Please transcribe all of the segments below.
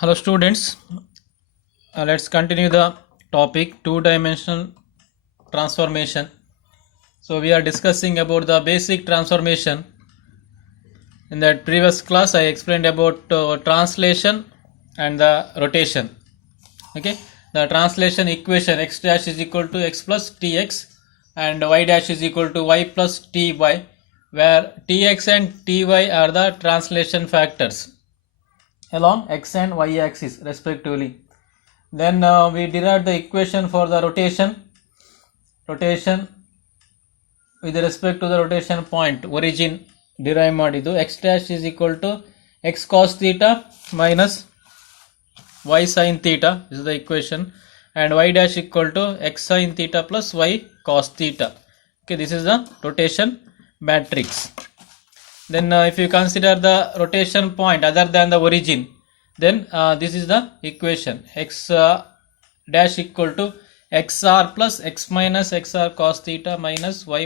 Hello students, let's continue the topic two-dimensional transformation. So we are discussing about the basic transformation. In that previous class I explained about translation and the rotation. Okay, the translation equation x dash is equal to x plus tx and y dash is equal to y plus ty, where tx and ty are the translation factors along x and y axis respectively. Then we derived the equation for the rotation with respect to the rotation point origin derive ಮಾಡಿದ್ದು x dash is equal to x cos theta minus y sin theta. This is the equation, and y dash equal to x sin theta plus y cos theta. Okay, this is the rotation matrix. Then if you consider the rotation point other than the origin, then this is the equation x dash equal to xr plus x minus xr cos theta minus y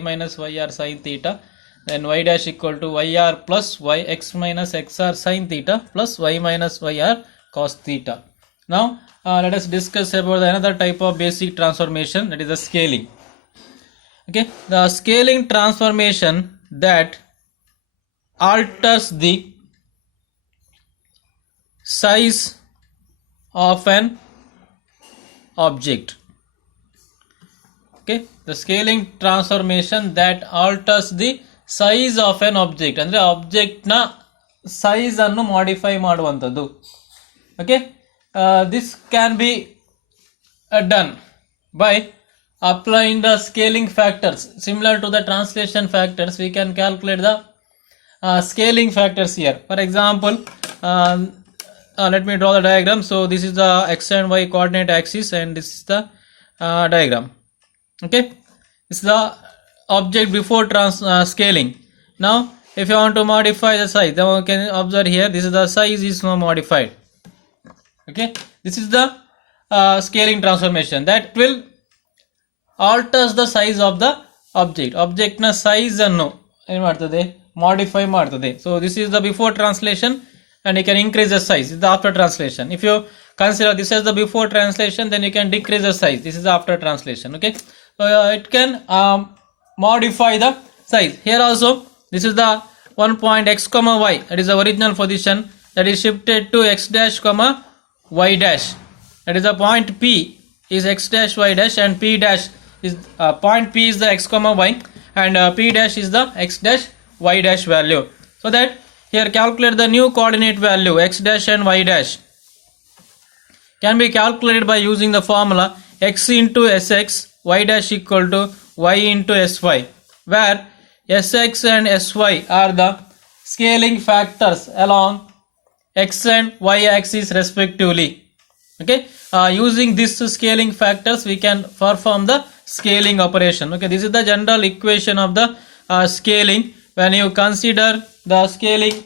yr sin theta. Then y dash equal to yr plus y x minus xr sin theta plus y minus yr cos theta. Now let us discuss about another type of basic transformation, that is the scaling. Okay, the scaling transformation that alters the size of an object. Okay, the scaling transformation that alters the size of an object, ಅಂದ್ರೆ object ನ size ಅನ್ನು modify ಮಾಡುವಂಥದ್ದು. Okay, this can be done by applying the scaling factors similar to the translation factors. We can calculate the scaling factors here. For example, let me draw the diagram. So this is the x and y coordinate axis and this is the diagram. Okay, this is the object before scaling. Now if you want to modify the size, then you can observe here, this is the size is now modified. Okay, this is the scaling transformation that will alters the size of the object na size annu ಏನು ಮಾಡ್ತದೆ, modify ಮಾಡ್ತದೆ. So this is the before translation and you can increase the size. This is the after translation. If you consider this as the before translation, then you can decrease the size. This is the after translation. Okay, so it can modify the size. Here also this is the one point x comma y, that is the original position, that is shifted to x dash comma y dash. That is the point P is x dash y dash and P dash is point P is the x comma y and P dash is the x dash y dash value. So that here calculate the new coordinate value x dash and y dash can be calculated by using the formula x into sx y dash equal to y into sy, where sx and sy are the scaling factors along x and y axis respectively. Okay, using these scaling factors we can perform the scaling operation. Okay, this is the general equation of the scaling when you consider the scaling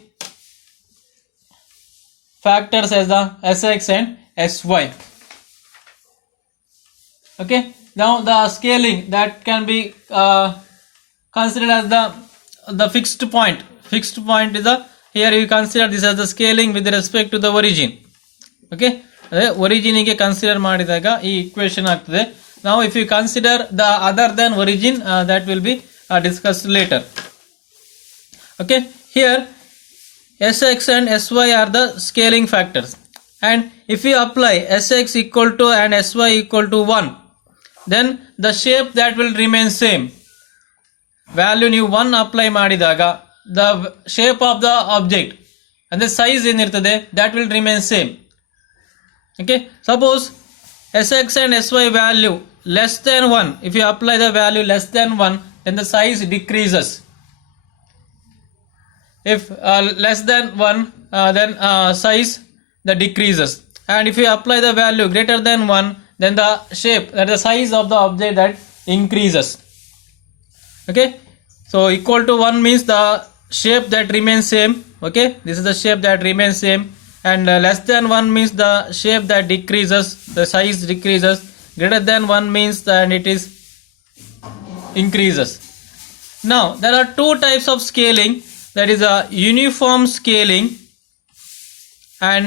factors as the sx and sy. Okay, now the scaling that can be considered as the fixed point is the, here you consider this as the scaling with respect to the origin. Okay, origin ಗೆ consider ಮಾಡಿದಾಗ ಈ equation ಆಗ್ತದೆ. Now if you consider the other than origin, that will be discussed later. Okay, here sx and sy are the scaling factors, and if you apply sx equal to and sy equal to 1, then the shape that will remain same. Value ನೀವು 1 apply ಮಾಡಿದಾಗ the shape of the object and the size ಏನಿರ್ತದೆ that will remain same. Okay, suppose sx and sy value less than 1, if you apply the value less than 1, then the size decreases. If less than 1, then size that decreases, and if you apply the value greater than 1, then the shape, that the size of the object, that increases. Okay, so equal to 1 means the shape that remains same. Okay, this is the shape that remains same, and less than 1 means the shape that decreases, the size decreases. Greater than 1 means that it is increases. Now there are two types of scaling, that is a uniform scaling and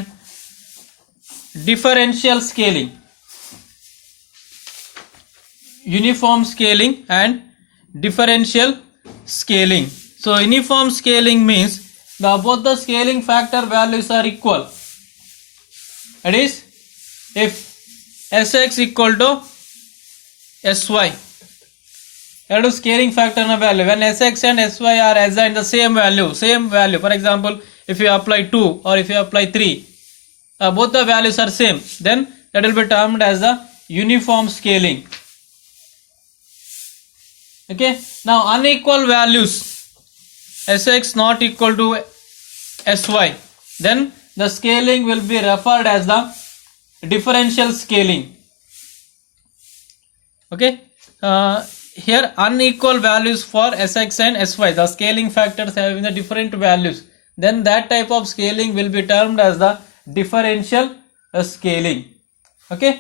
differential scaling, uniform scaling and differential scaling. So uniform scaling means both the scaling factor values are equal. That is, if Sx equal to Sy, ಎರಡು scaling factor ನ value, when Sx and Sy are assigned the same value, for example, if you apply 2 or if you apply 3, both the values are same, then that will be termed as the uniform scaling. Okay, now unequal values, Sx not equal to Sy, then the scaling will be referred as the differential scaling. Okay, here unequal values for Sx and Sy, the scaling factors having the different values, then that type of scaling will be termed as the differential scaling. Okay,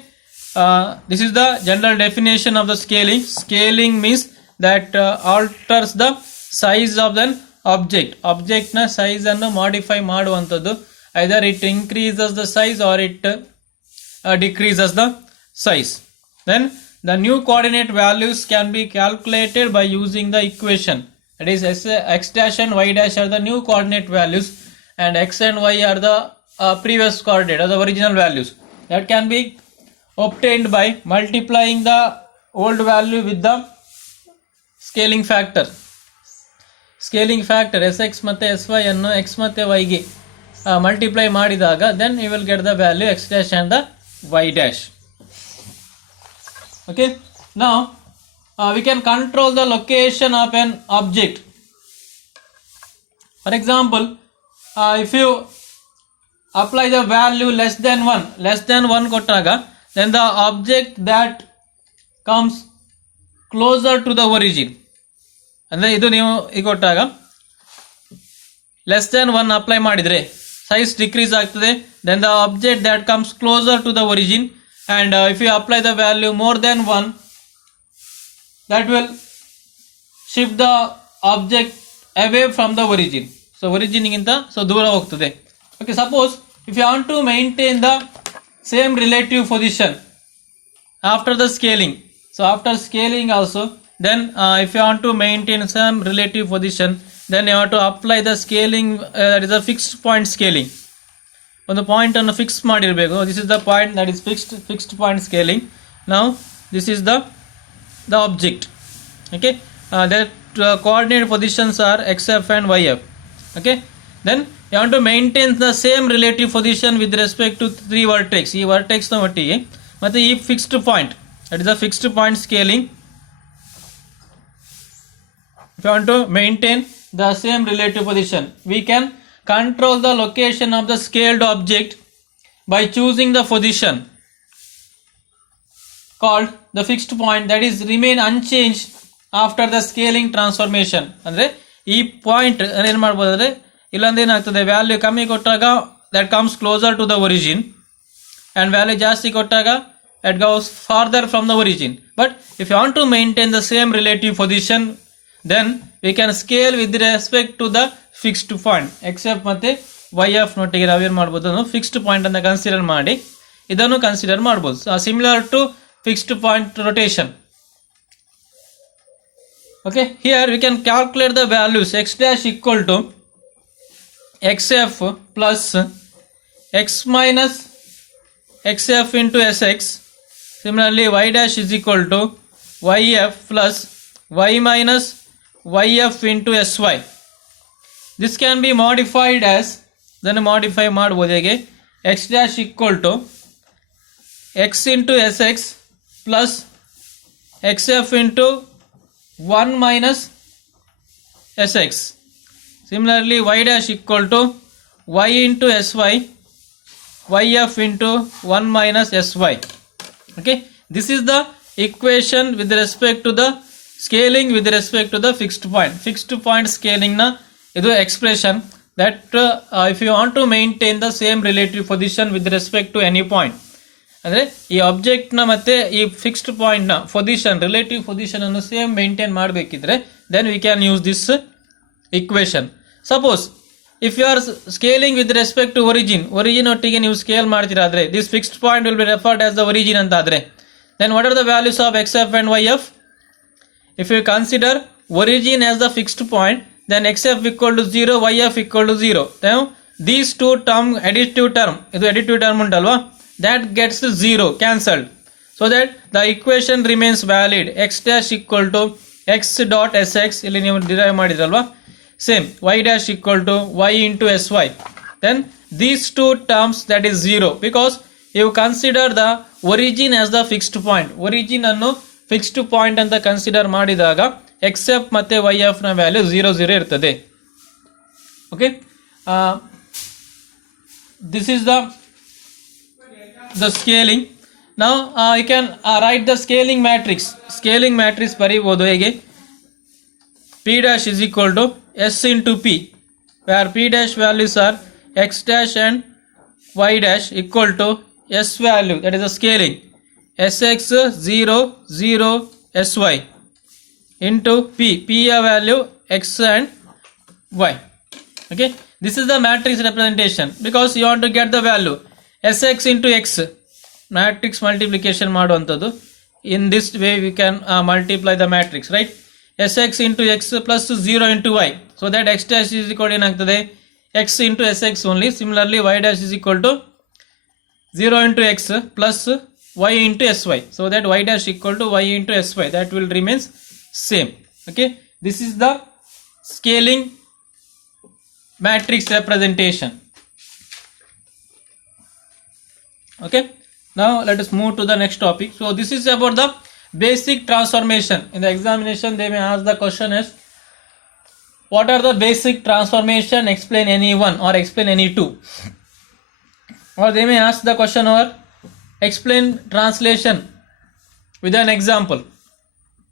this is the general definition of the scaling. Scaling means that alters the size of an object na size annu modify ಮಾಡುವಂತದ್ದು, either it increases the size or it decreases the size. Then the new coordinate values can be calculated by using the equation, that is x dash and y dash are the new coordinate values and x and y are the previous coordinate or the original values, that can be obtained by multiplying the old value with the scaling factor Sx ಮತ್ತೆ Sy ಅನ್ನು x ಮತ್ತೆ y ಗೆ multiply ಮಾಡಿದಾಗ then you will get the value x dash and the y dash. Okay, now we can control the location of an object. For example, if you apply the value less than 1 kottaga, then the object that comes closer to the origin, ಅಂದ್ರೆ ಇದು ನೀವು ಈಗ ಕೊಟ್ಟಾಗ less than 1 apply ಮಾಡಿದ್ರೆ size decrease ಆಗ್ತದೆ, then the object that comes closer to the origin, and if you apply the value more than 1, that will shift the object away from the origin. So origin ಗಿಂತ ದೂರ ಹೋಗ್ತದೆ. Okay, suppose if you want to maintain the same relative position after the scaling, so after scaling also, then if you want to maintain some relative position, then you have to apply the scaling, that is a fixed point scaling. ಒಂದು point ಅನ್ನು fix ಮಾಡಿರಬೇಕು. This is the point that is fixed point scaling. Now this is the object. Okay, that coordinate positions are xf and yf. Okay, then you want to maintain the same relative position with respect to 3 vertex. ಈ vertex ನ ಒಟ್ಟಿಗೆ ಮತ್ತೆ ಈ fixed point, that is the fixed point scaling. If you want to maintain the same relative position, we can control the location of the scaled object by choosing the position called the fixed point, that is remain unchanged after the scaling transformation. ಅಂದ್ರೆ ಈ point ಏನು ಮಾಡಬಹುದು ಅಂದ್ರೆ ಇಲ್ಲೊಂದು ಏನಾಗ್ತದೆ, value ಕಮ್ಮಿ ಕೊಟ್ಟಾಗ that comes closer to the origin and value ಜಾಸ್ತಿ ಕೊಟ್ಟಾಗ that goes farther from the origin. But if you want to maintain the same relative position, then we can scale with respect to the fixed point. xf ಮತ್ತೆ yf ನೊಟ್ಟಿಗೆ ನಾವೇನು ಮಾಡ್ಬೋದು, fixed point ಅನ್ನು consider ಮಾಡಿ ಇದನ್ನು consider ಮಾಡ್ಬೋದು. Similar to fixed point rotation. Okay, here we can calculate the values x dash equal to xf plus x minus xf into sx. Similarly, y dash is equal to yf plus y minus yf into sy. This can be modified as, then modify ಮಾಡಬಹುದು ಹೇಗೆ, x dash equal to x into sx plus xf into 1 minus sx. Similarly, y dash equal to y into sy, yf into 1 minus sy. Okay, this is the equation with respect to the scaling with respect to the fixed point scaling na idu expression that if you want to maintain the same relative position with respect to any point, ಅಂದ್ರೆ ಈ object ನ ಮತ್ತೆ ಈ fixed point ನ position, relative position ಅನ್ನು same maintain ಮಾಡಬೇಕಿದ್ರೆ then we can use this equation. Suppose if you are scaling with respect to origin ಒಟ್ಟಿಗೆ ನೀವು scale ಮಾಡ್ತೀರಾದ್ರೆ this fixed point will be referred as the origin ಅಂತಾದ್ರೆ then what are the values of xf and yf? If you consider origin as the fixed point, then xf equal to 0, yf equal to 0. Now these two term additive term ಉಂಟಲ್ವಾ, that gets 0 cancelled, so that the equation remains valid. X dash equal to x dot sx, ಇಲ್ಲಿ ನೀವು derive ಮಾಡಿದ್ರಲ್ವಾ, same y dash equal to y into sy. Then these two terms, that is 0, because you consider the origin as the fixed point. Origin ಅನ್ನು fixed point ಅಂತ consider ಮಾಡಿದಾಗ xf ಮತ್ತೆ yf ನ value 0 0 ಇರ್ತದೆ. Okay, this is the scaling. Now you can write the scaling matrix ಬರೀಬಹುದು ಹೇಗೆ, p dash is equal to s into p, where p dash values are x dash and y dash equal to s value, that is the scaling, sx 0 0 sy into p value x and y. Okay, this is the matrix representation, because you want to get the value sx into x, matrix multiplication ಮಾಡುವಂತದ್ದು. In this way we can multiply the matrix, right? sx into x plus 0 into y, so that x dash is equal to ಏನಾಗ್ತದೆ, x into sx only. Similarly y dash is equal to 0 into x plus y into sy, so that y dash equal to y into sy, that will remains same. Okay, this is the scaling matrix representation. Okay, now let us move to the next topic. So this is about the basic transformation. In the examination they may ask the question as, what are the basic transformation, explain any one or explain any two, or they may ask the question or explain translation with an example.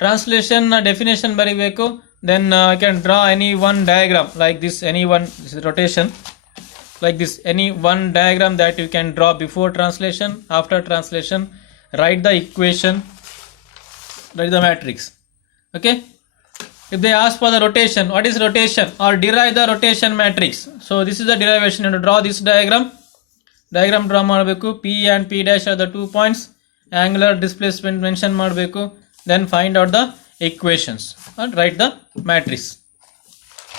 Translation definition ಬರಿಬೇಕು, then I can draw any one diagram like this, any one, this is rotation like this, any one diagram that you can draw before translation, after translation, write the equation, write the matrix. Okay, if they ask for the rotation, what is rotation, or derive the rotation matrix, so this is the derivation. You have to draw this diagram draw ಮಾಡಬೇಕು, p and p dash are the 2 points, angular displacement mention ಮಾಡಬೇಕು, then find out the equations and write the matrix.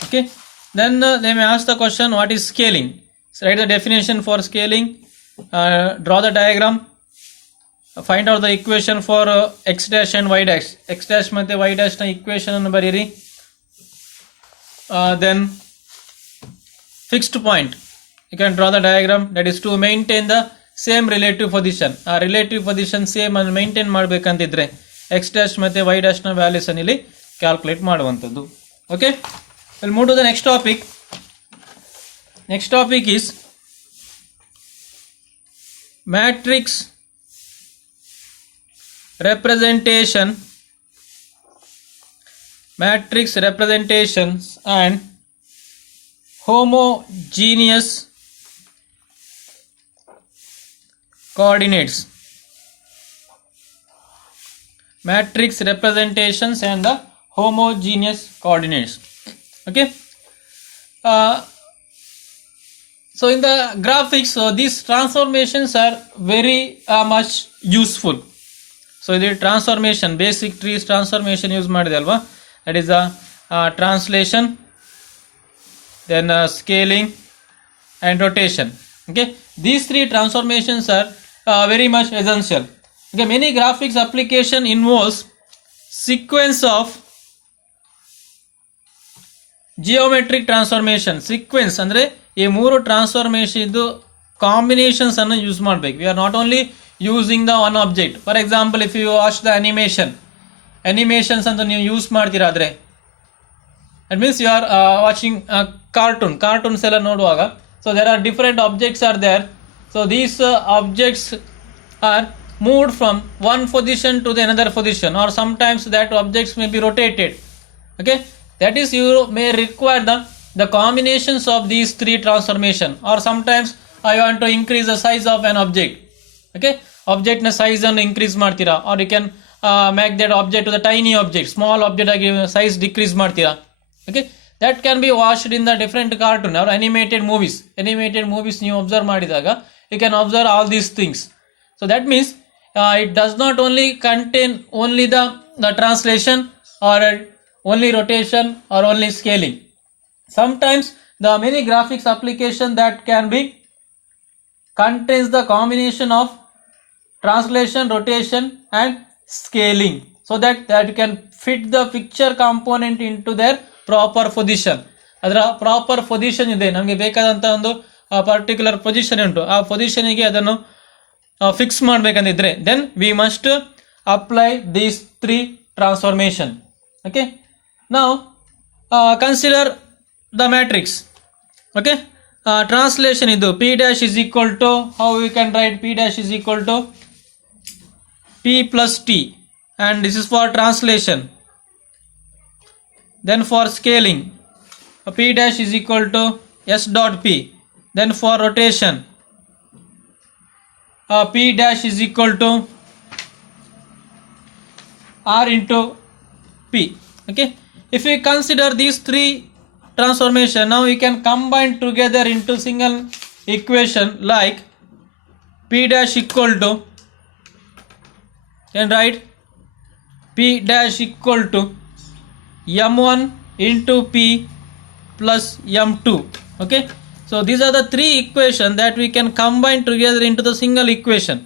Okay, then they may ask the question, what is scaling? So write the definition for scaling, draw the diagram, find out the equation for x dash and y dash, x dash ಮತ್ತೆ y dash ನ equation ಅನ್ನು ಬರೀರಿ. Then fixed point, you can draw the diagram, that is to maintain the same relative position. ಆ relative position same ಅನ್ನು maintain ಮಾಡಬೇಕಂತಿದ್ರೆ x dash ಮತ್ತೆ y dash ನ values ಅನ್ನು ಇಲ್ಲಿ ಕ್ಯಾಲ್ಕುಲೇಟ್ ಮಾಡುವಂತದ್ದು. Okay, we'll move to the next topic. Next topic is matrix representations and homogeneous coordinates. Matrix representations and the homogeneous coordinates. Okay, so in the graphics, so these transformations are very much useful. So the transformation, basic trees transformation use ಮಾಡಿದೆ ಅಲ್ವಾ, that is the translation, then scaling and rotation. Okay, these three transformations are very much essential. Okay, many graphics application involves sequence of geometric transformation. Sequence ಅಂದ್ರೆ ಈ ಮೂರು transformation ಇದು combinations ಅನ್ನು use ಮಾಡಬೇಕು. We are not only using the one object. For example, if you watch the animations ಅಂತ ನೀವು use ಮಾಡ್ತೀರಾದ್ರೆ, that means you are watching cartoons ಎಲ್ಲ ನೋಡುವಾಗ, so there are different objects are there. So these objects are moved from one position to the another position, or sometimes that objects may be rotated. Okay, that is, you may require the combinations of these three transformation, or sometimes I want to increase the size of an object. Okay, object na size and increase ಮಾಡ್ತೀರಾ, or you can make that object to the tiny object, small object ಆಗಿ size decrease ಮಾಡ್ತೀರಾ. Okay, that can be watched in the different cartoon or animated movies ನೀವು observe ಮಾಡಿದಾಗ you can observe all these things. So that means it does not only contain only the translation or only rotation or only scaling. Sometimes the many graphics application that can be contains the combination of translation, rotation and scaling, so that you can fit the picture component into their proper position. ಅದರ proper position ಇದೆ, ನಮಗೆ ಬೇಕಾದಂಥ ಒಂದು particular position ಉಂಟು, ಆ ಪೊಸಿಷನಿಗೆ ಅದನ್ನು fix ಮಾಡಬೇಕಂದಿದ್ರೆ then we must apply these 3 transformation. Okay, ನಾವು consider the matrix. Okay, translation ಇದು p dash is equal to, how we can write p dash is equal to p plus t, and this is for translation. Then for scaling, p dash is equal to s dot p. Then for rotation, p dash is equal to r into p. Okay, if we consider these 3 transformation, now we can combine together into single equation like p dash equal to, and write p dash equal to m1 into p plus m2. Okay, so these are the 3 equations that we can combine together into the single equation.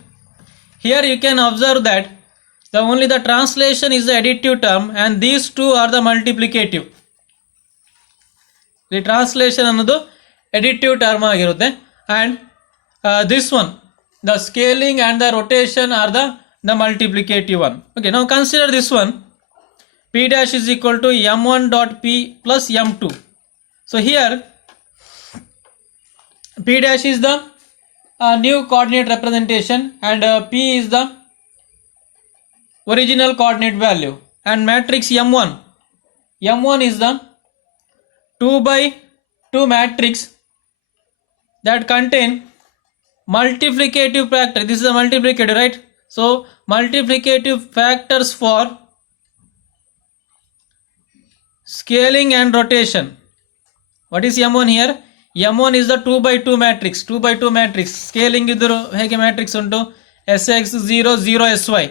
Here you can observe that only the translation is the additive term and these 2 are the multiplicative. The translation ಅನ್ನೋದು additive term ಆಗಿರುತ್ತೆ, and this one, the scaling and the rotation are the multiplicative one. Okay, now consider this one, p dash is equal to m1 dot p plus m2. So here p dash is the new coordinate representation and p is the original coordinate value, and matrix m1 is the 2 by 2 matrix that contain multiplicative factor. This is a multiplicative, right? So multiplicative factors for scaling and rotation. What is m1 here? m1 is the 2 by 2 matrix. 2 by 2 matrix. Scaling idru hege matrix untu sx 0 0 sy.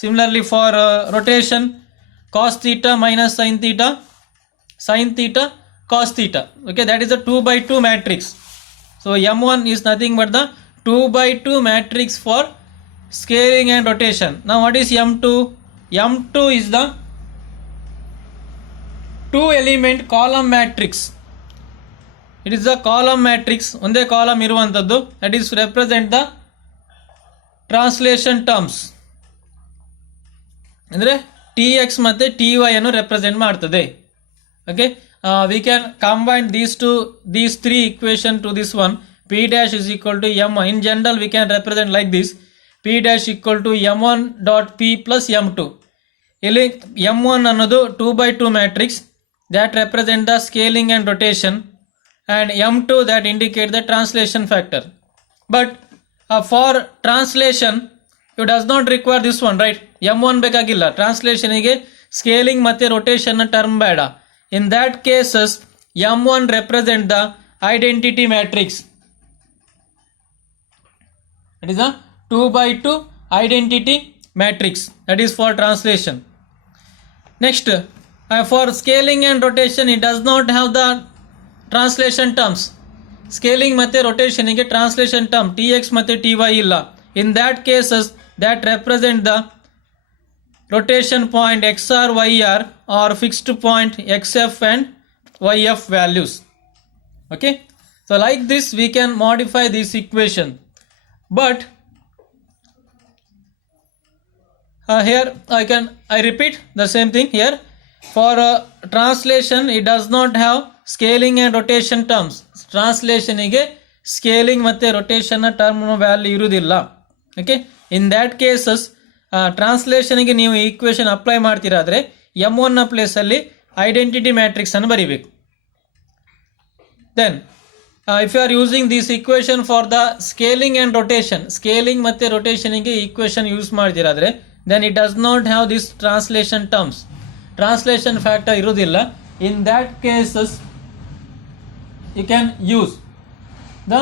Similarly for rotation, cos theta minus sin theta cos theta. Okay, that is a 2 by 2 matrix. So m1 is nothing but the 2 by 2 matrix for scaling and rotation. Now what is m2? m2 is the 2 element column matrix. It is a column matrix, ಒಂದೇ column ಇರುವಂತದ್ದು, that is represent the translation terms. ಅಂದ್ರೆ tx ಮತ್ತೆ ty ಅನ್ನು represent ಮಾಡ್ತದೆ. Okay, we can combine these 3 equation to this one. P dash is equal to m1. In general we can represent like this, p dash equal to m1 dot p plus m2. ಇಲ್ಲಿ m1 ಅನ್ನೋದು 2 by 2 matrix that represent the scaling and rotation, and m2 that indicate the translation factor. But for translation you does not require this one, right? m1 ಬೇಕಾಗಿಲ್ಲ, translation ಗೆ scaling ಮತ್ತೆ rotation term ಬೇಡ. In that cases m1 represent the identity matrix. It is a 2 by 2 identity matrix, that is for translation. Next, for scaling and rotation it does not have the translation terms. Scaling ಮತ್ತೆ rotation ಗೆ translation term tx ಮತ್ತೆ ty ಇಲ್ಲ. In that cases that represent the rotation point xr yr or fixed point xf and yf values. Okay, so like this we can modify this equation. But here I repeat the same thing here. For translation it does not have scaling and rotation terms. Translation ಗೆ scaling ಮತ್ತೆ rotation term value ಇರುವುದಿಲ್ಲ. Okay, in that cases translation ಗೆ ನೀವು equation apply ಮಾಡ್ತಿರಾದ್ರೆ m1 ನ place ಅಲ್ಲಿ identity matrix ಅನ್ನು ಬರೀಬೇಕು. Then if you are using this equation for the scaling and rotation, scaling ಮತ್ತೆ rotation ಗೆ equation ಯೂಸ್ ಮಾಡ್ತಿರಾದ್ರೆ then it does not have this translation terms. Translation factor ಇರುವುದಿಲ್ಲ. in that cases you can use the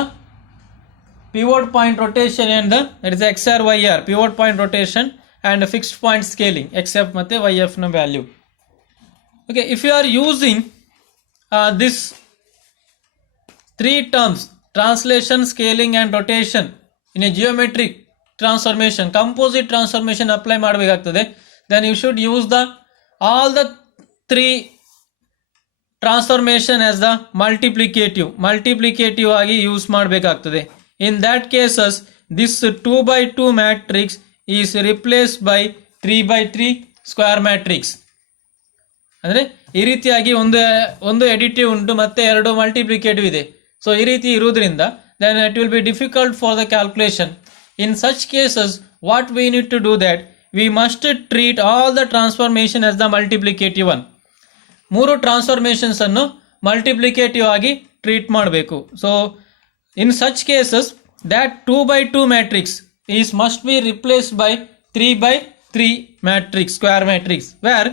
pivot point rotation and the that is XR YR pivot point rotation and fixed point scaling XF ಮತ್ತೆ YF ನ value. Okay, if you are using this three terms translation, scaling and rotation in a geometric transformation, composite transformation apply ಮಾಡಬೇಕಾಗ್ತದೆ, then you should use the all the three transformation as the multiplicative ಆಗಿ use ಮಾಡಬೇಕಾಗ್ತದೆ. In that cases this 2x2 matrix is replaced by 3x3 square matrix. ಅಂದರೆ ಈ ರೀತಿಯಾಗಿ ಒಂದು additive ಉಂಟು ಮತ್ತೆ ಎರಡು ಮಲ್ಟಿಪ್ಲಿಕೇಟಿವ್ ಇದೆ. ಸೊ ಈ ರೀತಿ ಇರುವುದರಿಂದ then it will be difficult for the calculation. In such cases what we need to do that we must treat all the transformation as the multiplicative one. ಮೂರು ಟ್ರಾನ್ಸ್ಫಾರ್ಮೇಷನ್ಸ್ ಅನ್ನು multiplicative ಆಗಿ treat ಮಾಡಬೇಕು. So in such cases that 2x2 matrix is must be replaced by 3x3 matrix square matrix where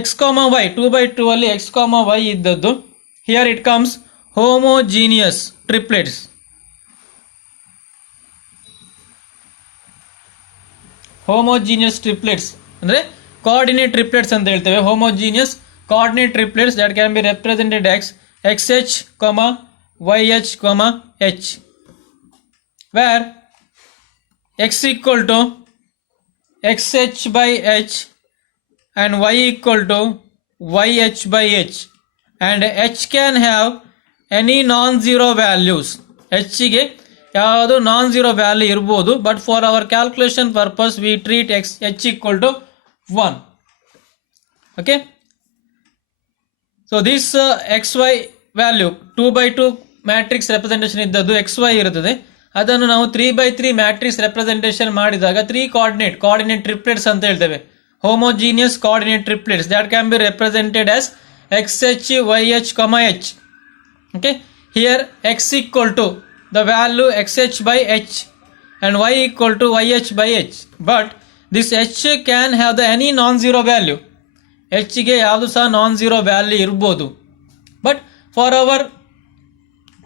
x comma y 2x2 ಅಲ್ಲಿ x comma y ಇದ್ದದ್ದು, here it comes homogeneous triplets. homogeneous triplets ಅಂದ್ರೆ coordinate triplets ಅಂತ ಹೇಳ್ತೇವೆ. homogeneous coordinate triplets that can be represented as xh comma yh comma h where x equal to xh by h and y equal to yh by h and h can have any non-zero values. h ಗೆ ಯಾವುದು non zero value ಇರಬಹುದು, but for our calculation purpose we treat h equal to 1. okay, so this xy value 2x2 matrix representation ಇದ್ದದ್ದು xy ಇರುತ್ತದೆ, ಅದನ್ನು ನಾವು 3x3 matrix representation ಮಾಡಿದಾಗ 3 coordinate triplets ಅಂತ ಹೇಳ್ತೇವೆ. Homogeneous coordinate triplets that can be represented as xh yh comma h. okay, here x equal to the value xh by h and y equal to yh by h, but this h can have the any non-zero value. h ಗೆ ಯಾವುದು ಸಹ non-zero value ಇರಬಹುದು, but for our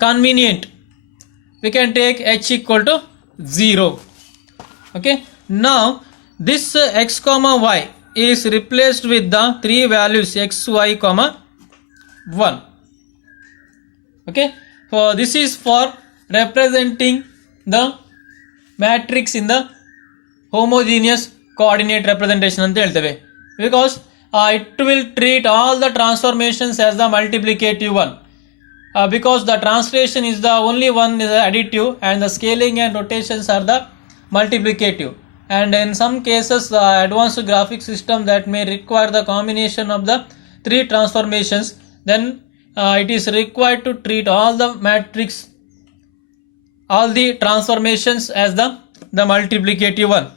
convenient we can take h equal to 0. okay, now this x comma y is replaced with the three values x y comma 1. okay, so this is for representing the matrix in the homogeneous coordinate representation ಅಂತ ಹೇಳ್ತೇವೆ, because it will treat all the transformations as the multiplicative one, because the translation is the only one is the additive and the scaling and rotations are the multiplicative. And in some cases the advanced graphic system that may require the combination of the three transformations, then it is required to treat all the matrix, all the transformations as the multiplicative one.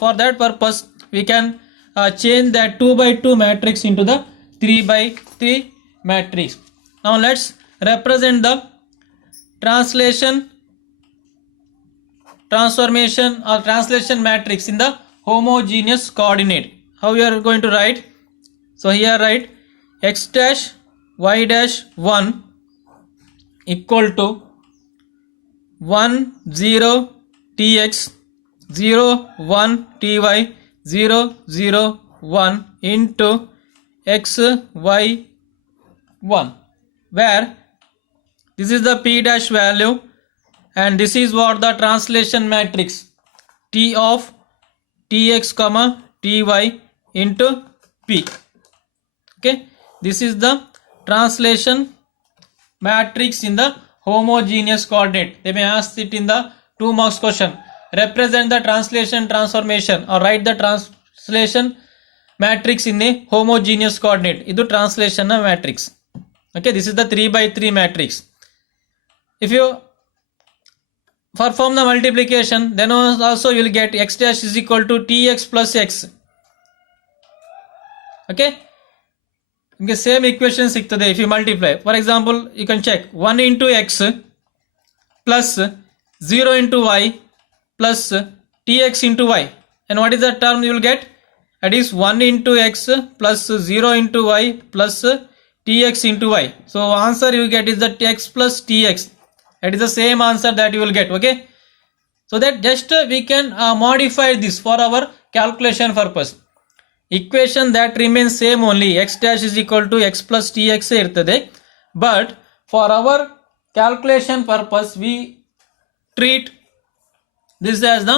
For that purpose we can change that 2x2 matrix into the 3x3 matrix. Now let's represent the transformation or translation matrix in the homogeneous coordinate. How we are going to write? So here write x dash y dash 1 equal to 1 0 tx 0 1 ty 0 0 1 into x y 1, where this is the p dash value and this is what the translation matrix t of tx comma ty into p. okay, this is the translation matrix in the homogeneous coordinate. They may ask it in the 2 marks question, represent the translation transformation or write the translation matrix in a homogeneous coordinate. Idu translation matrix. okay, this is the 3x3 matrix. If you perform the multiplication, then also you will get x dash is equal to tx plus x. okay, ನಿಮಗೆ same equation ಸಿಗ್ತದೆ if you multiply. For example, you can check 1 into x plus 0 into y plus tx into y, and what is the term you will get? That is 1 into x plus 0 into y plus tx into y. So answer you get is that x plus tx. That is the same answer that you will get. Okay, so that just we can modify this for our calculation purpose. Equation that remains same only, x dash is equal to x plus tx irtade, but for our calculation purpose we treat this as the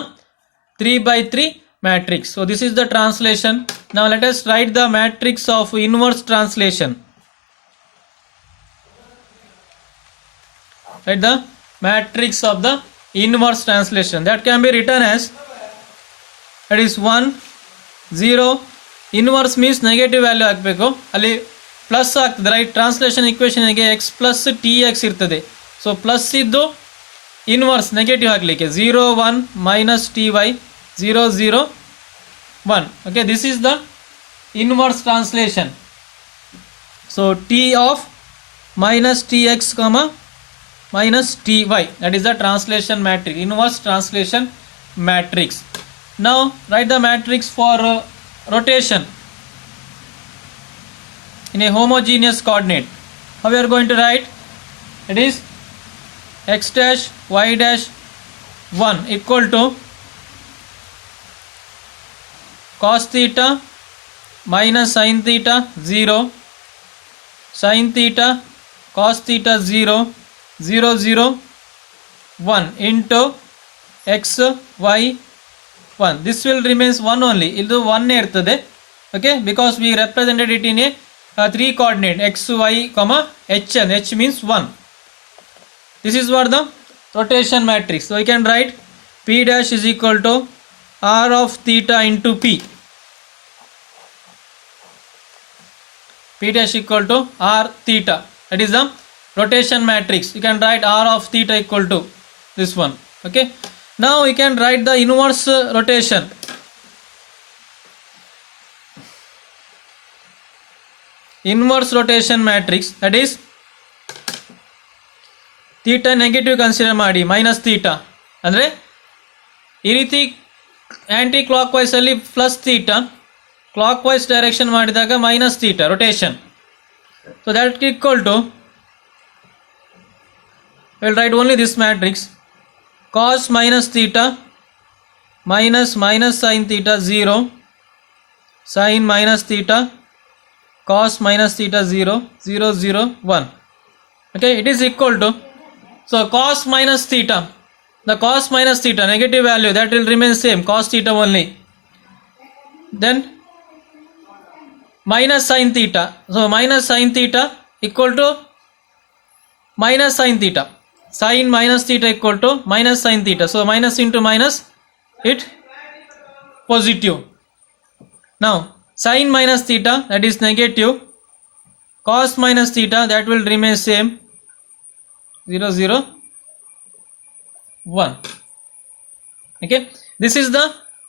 3 by 3 matrix. So this is the translation. Now let us write the matrix of inverse translation. Write the matrix of the inverse translation. That can be written as, that is 1 0. Inverse means negative value ಹಾಕಬೇಕು, ಅಲ್ಲಿ plus ಆಗ್ತದೆ right. Translation ಇಕ್ವೇಷನ್ಗೆ X plus T X ಇರ್ತದೆ. So plus ಇದ್ದು inverse negative ಹಾಕಲಿಕ್ಕೆ 0 1 minus T Y 0 0 1. Okay, this is the inverse translation. So T of minus T X minus ty, that is the translation matrix, inverse translation matrix. Now write the matrix for rotation in a homogeneous coordinate. How we are going to write? It is x dash y dash 1 equal to cos theta minus sin theta 0, sin theta cos theta 0 0 0 1 into x y 1. This will remains 1 only. Illu 1 irtade. Okay, because we represented it in a 3 coordinate x y comma h, and h means 1. This is what the rotation matrix. So we can write p dash is equal to r of theta into p. P dash equal to r theta. That is the rotation matrix. You can write r of theta equal to this one. Okay, now we can write the inverse rotation. Inverse rotation matrix, that is theta negative consider ಮಾಡಿ minus theta ಅಂದ್ರೆ ಈ ರೀತಿ anticlockwise ಅಲ್ಲಿ plus theta, clockwise direction ಮಾಡಿದಾಗ minus theta rotation. So that equal to, we will write only this matrix, cos minus theta minus minus sin theta 0, sin minus theta cos minus theta 0 0 0 1. Okay, it is equal to, so cos minus theta, the cos minus theta negative value that will remain same, cos theta only, then minus sin theta, so minus sin theta equal to minus sin theta, sin minus theta equal to minus sin theta, so minus into minus it positive. Now sin minus theta, that is negative, cos minus theta that will remain same 0 0 1. Okay, this is the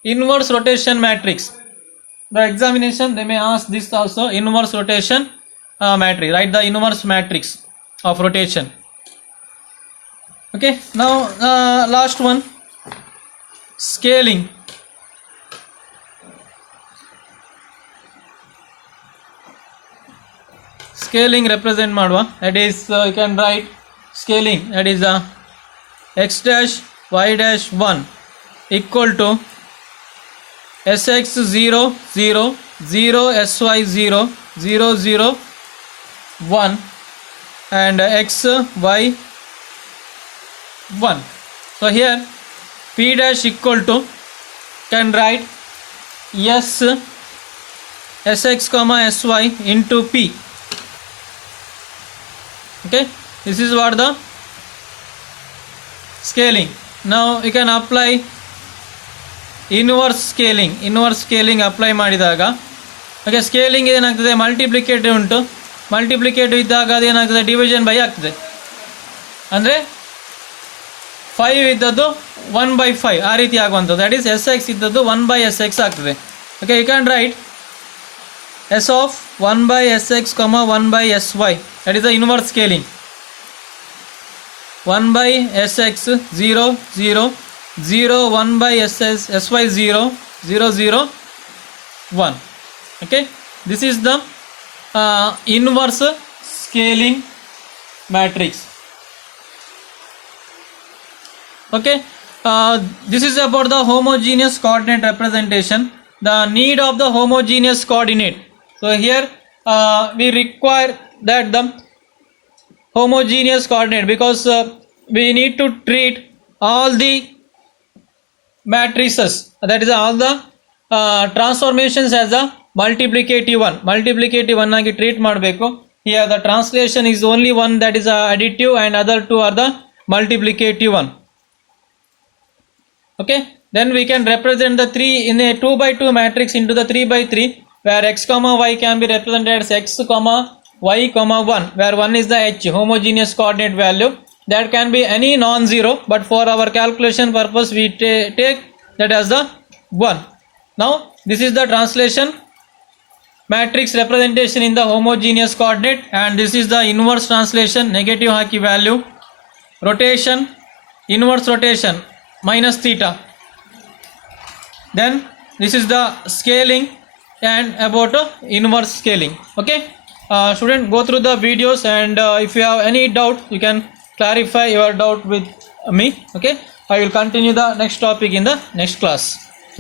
inverse rotation matrix. The examination they may ask this also, inverse rotation matrix. Write the inverse matrix of rotation. Okay, now last one, scaling. Scaling represent ಮಾಡುವ, that is you can write scaling, that is x dash y dash 1 equal to sx 0 0 0 sy 0 0 0 1 and x y 1. So here p dash equal to, can write s sx comma sy into p. Okay, this is what the scaling. Now you can apply inverse scaling. Inverse scaling apply ಮಾಡಿದಾಗ, okay, scaling ಏನಾಗ್ತದೆ, multiplicative ಉಂಟು, multiplicative ಇದ್ದಾಗ ಅದೇನಾಗ್ತದೆ division by ಆಗ್ತದೆ, ಅಂದರೆ 5 ಇದ್ದದ್ದು 1/5 ಆ ರೀತಿ ಆಗುವಂಥದ್ದು, ದಟ್ ಈಸ್ ಎಸ್ ಎಕ್ಸ್ ಇದ್ದದ್ದು 1/sx ಆಗ್ತದೆ. Okay, you can write s of 1/sx, 1/sy, that is the inverse scaling. 1/sx 0 0 0 1/sy 0 0 0 1. Okay, this is the inverse scaling matrix. Okay, this is about the homogeneous coordinate representation, the need of the homogeneous coordinate. So here we require that the homogeneous coordinate, because we need to treat all the matrices, that is all the transformations as a multiplicative one ಆಗಿ treat ಮಾಡಬೇಕು. Here the translation is only one, that is additive, and other two are the multiplicative one. Okay, then we can represent the 3 in a 2 by 2 matrix into the 3 by 3, where x comma y can be represented as x comma y comma 1, where 1 is the h, homogeneous coordinate value. That can be any non-zero, but for our calculation purpose we take that as the 1. Now this is the translation matrix representation in the homogeneous coordinate, and this is the inverse translation, negative haki value, rotation, inverse rotation minus theta. Then this is the scaling and about inverse scaling. Okay, student, go through the videos, and if you have any doubt you can clarify your doubt with me. Okay, I will continue the next topic in the next class.